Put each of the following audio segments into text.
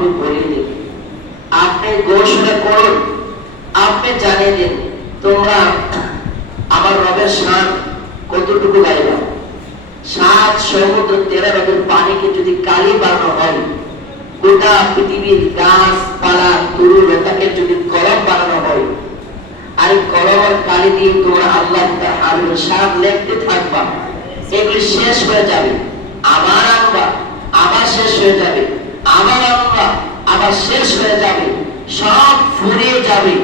আপনি বলে দিন, আপনি ঘোষণা করুন, আপনি জানিয়ে দিন তোমরা আমার রবের শান কতটুকু গাইবা। 7 সমুদ্র 13 নদীর পানিকে যদি কালি বানানো হয়, গোটা পৃথিবীর গাছপালা তরুলতাকে যদি কলম বানানো হয়, আর কলমের কালি দিয়ে তোমরা আল্লাহ হাবিবের শান লিখতে থাকবা, এগুলি শেষ হয়ে যাবে, আবার আনবা, আবার শেষ হয়ে যাবে, আবার আনবা, আবার শেষ হয়ে যাবে, সব ফুরিয়ে যাবে।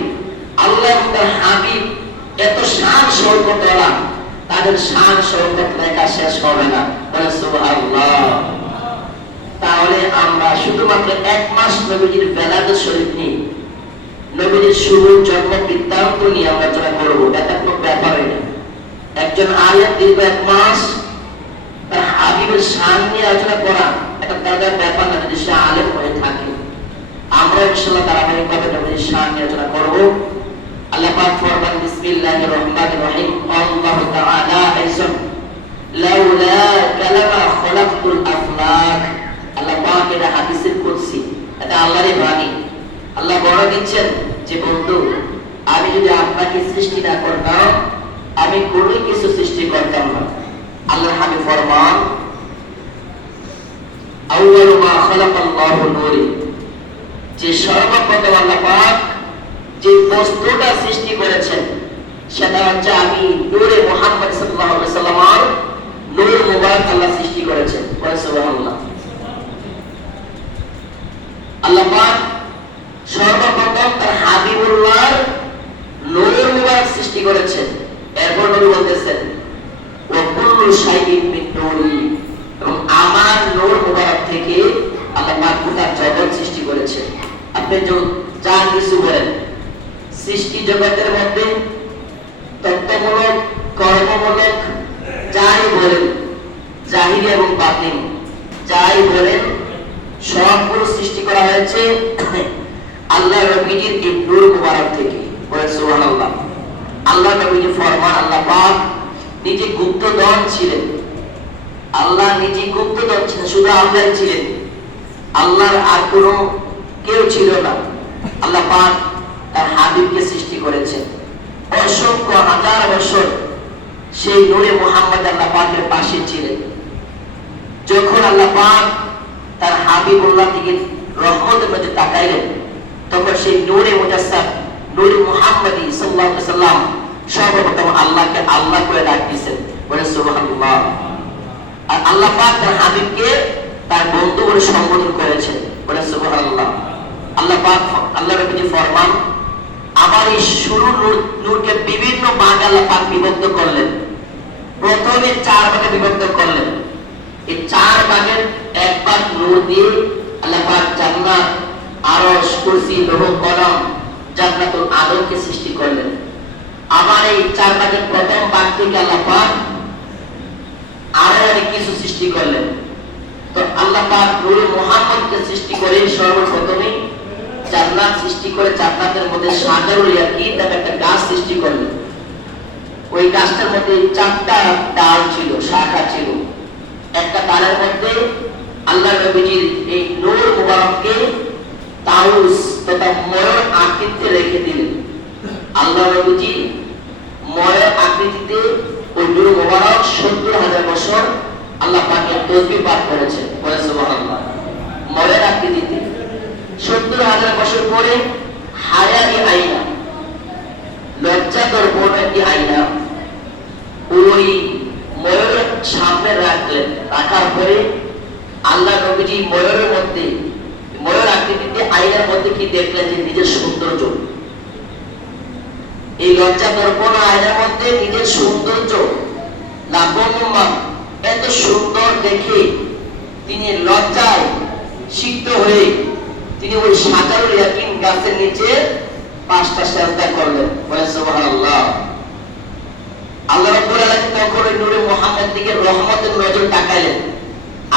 আল্লাহ তার হাবিব এত শান শৌকত ওয়ালা, তাদের শান শৌকত লেখা শেষ হবে না। বলে সুবহানাল্লাহ। তাহলে আমরা শুধুমাত্র 1 মাস নবীজির বেলাদ শরীফ নিয়ে, নবীজির শুভ জন্ম বৃত্তান্ত নিয়ে আমরা আলোচনা করবো, এটা কোনো ব্যাপারই না। একজন আলেম দীর্ঘ 1 মাস তার হাবিবের শান নিয়ে আলোচনা করা এটা তাদের ব্যাপার না, যদি সে আলেম হয়ে থাকে। আমরা ইনশাআল্লাহ ধারাবাহিকভাবে নবীজির শান নিয়ে আলোচনা করবো। আল্লাহ পাক ফরমান, বিসমিল্লাহির রহমানির রহিম, আল্লাহু তাআলা আইসাম লাউলা কালামা খলাকতুল আফলাক। আল্লাহ পাক এটা হাদিসের কুদসি, এটা আল্লাহরই বাণী। আল্লাহ বড় দিচ্ছেন যে বন্ধু, আমি যদি আপনাকে সৃষ্টি না করতাম, আমি কোনো কিছু সৃষ্টি করতাম না। আল্লাহর হাবিব ফরমান, আউয়ালু মা খালাকাল্লাহু নূরি, যে সর্বপ্রথম আল্লাহ পাক যে বস্তুটা সৃষ্টি করেছেন সেটা হচ্ছে আমি নূরে মুহাম্মদ সাল্লাল্লাহু আলাইহি ওয়াসাল্লামের নূর মুবারক আল্লাহ সৃষ্টি করেছেন। বলে সুবহানাল্লাহ। আল্লাহ পাক সর্বপ্রথম তার হাবিবুল্লাহর নূর মুবারক সৃষ্টি করেছেন। এরপর নবী বলতেছেন, ওয়া কুল্লু শাইইন মিন নূরি, এবং আমার নূর মুবারক থেকে আল্লাহ পাক গোটা জগৎ সৃষ্টি করেছেন। আপনি যা কিছু বলেন সৃষ্টি জগতের মধ্যে, তত্ত্বমূলক, কর্মমূলক, যাই বলেন, জাহিরি এবং বাতিন যাই বলেন, সবগুলো সৃষ্টি করা হয়েছে আল্লাহ নবীজির এই নূর মুবারক থেকে। বলে সুবহানাল্লাহ। আল্লাহ নবীজি ফরমান, আল্লাহ পাক নিজে গুপ্তধন ছিলেন, আল্লাহ নিজে গুপ্তধন ছিলেন, শুধু আল্লাহ ছিলেন, আল্লাহর আর কোনো কেউ ছিল না। আল্লাহ পাক তার হাবিবকে সৃষ্টি করেছেন। অসংখ্য হাজার বছর সেই নূরে মুহাম্মদ আল্লাহ পাকের পাশে ছিলেন। যখন আল্লাহ পাক তার হাবিবুল্লাহ দিকে রহমতের নজরে তাকাইলেন, তখন সেই নূরে মুজাসসাম নূরে মুহাম্মদি সাল্লাল্লাহু আলাইহি সাল্লাম সর্বপ্রথম আল্লাহকে আল্লাহ করে ডাক দিয়েছেন। বলে সুবহানাল্লাহ। আর আল্লাহ পাক তার হাবিবকে তার বন্ধু বলে সম্বোধন করেছেন। বলে সুবহানাল্লাহ। আল্লাহ পাক আল্লাহ নবীজি ফরমান, আমার এই শুরু নূরকে বিভিন্ন ভাগে আল্লাহ পাক বিভক্ত করলেন। প্রথমে 4 ভাগে বিভক্ত করলেন। এই 4 ভাগের 1 ভাগ নূর দিয়ে আল্লাহ পাক জান্নাত, আরশ, কুরসি, লৌহ কলম, জান্নাতুল আদমকে সৃষ্টি করলেন। আমার এই 4 ভাগের প্রথম ভাগ থেকে আল্লাহ পাক আরো অনেক কিছু সৃষ্টি করলেন। তো আল্লাহ পাক নূরে মুহাম্মদকে সৃষ্টি করে সর্বপ্রথমে জান্নাত সৃষ্টি করে, জান্নাতের মধ্যে শাজারুল ইয়াকিন নামে একটা গাছ সৃষ্টি করলেন। ওই গাছটার মধ্যে 4টা ডাল ছিল, শাখা ছিল। একটা ডালের মধ্যে আল্লাহ নবীজির এই নূর মুবারককে তাউস তথা ময়ূর আকৃতিতে রেখে দিলেন। আল্লাহ নবীজি ময়ূর আকৃতিতে ওই নূর মুবারক 70,000 বছর আল্লাহ পাকের তাসবিহ পাঠ করেছেন। বলে সুবহানাল্লাহ। ময়ূর আকৃতিতে 70,000 বছর পরে হায়াই আয়না, লজ্জা দর্পণ একটি আয়না ওই ময়ূরের সামনে রাখলেন। রাখার পরে আল্লাহ নবীজি ময়ূরের মধ্যে, ময়ূর আকৃতিতে আয়নার মধ্যে কি দেখলেন? যে নিজের সৌন্দর্য। এই লজ্জা দর্পণ আয়নার মধ্যে নিজের সৌন্দর্য লাবণ্যমান, এত সুন্দর দেখে তিনি লজ্জায় সিক্ত হয়ে তিনি ওই শাজারুল ইয়াকিন গাছের নিচে 5টা সিজদা করলেন। বলে সুবহানাল্লাহ। আল্লাহ রাব্বুল আলামিন তখন ওই নূরে মুহাম্মদ দিকে রহমতের নজর তাকালেন।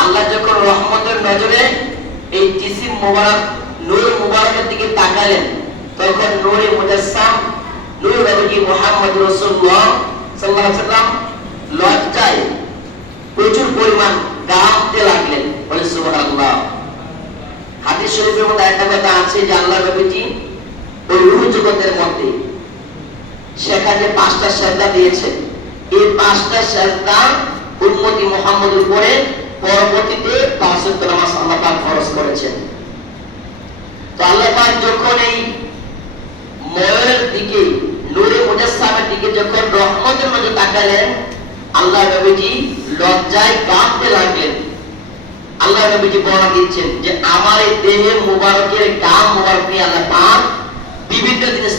আল্লাহ যখন রহমতের নজরে এই জিসিম মুবারক নূর মুবারকের দিকে তাকালেন, তখন নূরে মুজাসসাম নূর নবী মুহাম্মদ রাসূলুল্লাহ সাল্লাল্লাহু আলাইহি ওয়াসাল্লাম লজ্জায় প্রচুর পরিমাণ কাঁদতে লাগলেন। বলে সুবহানাল্লাহ। হাদিস শরীফের মধ্যে একটা কথা আছে যে আল্লাহ নবীজি ওই রূহ জগতের মধ্যে সেখানে 5টা সেজদা দিয়েছেন। এই 5টা সেজদা উম্মতি মুহাম্মদের উপরে পরবর্তীতে 5 ওয়াক্ত নামাজ আল্লাহ পাক ফরজ করেছেন। তো আল্লাহ পাক যখন এই ময়ের দিকে, নূরে মুজাসসামের দিকে যখন রহমতের নজর তাকালেন, আল্লাহ নবীজি লজ্জায় কাঁপতে লাগলেন। আল্লাহ নবীজি বর্ণনা দিচ্ছেন যে আমার এই দেহে মুবারকের গাম মুবারক নিয়ে আল্লাহ পাক বিভিন্ন জিনিস